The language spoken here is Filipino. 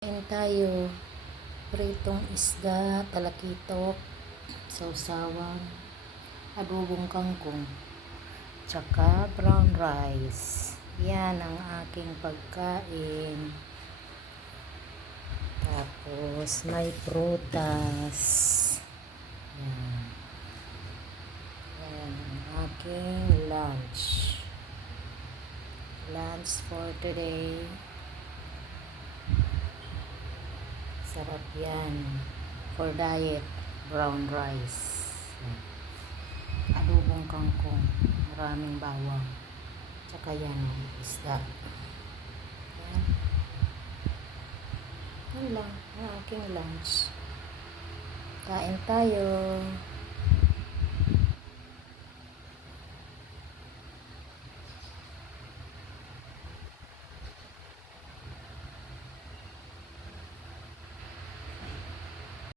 Kain tayo. Pritong isda, talakitok, sausawan, adobong kangkong, tsaka brown rice. Yan ang aking pagkain. Tapos may prutas. Yan. Yan ang aking lunch. Lunch for today. Sarap yan. For diet, brown rice. Adobong kangkong. Maraming bawang. Tsaka yan ang isda. Yan. Yan lang ang aking lunch. Kain tayo.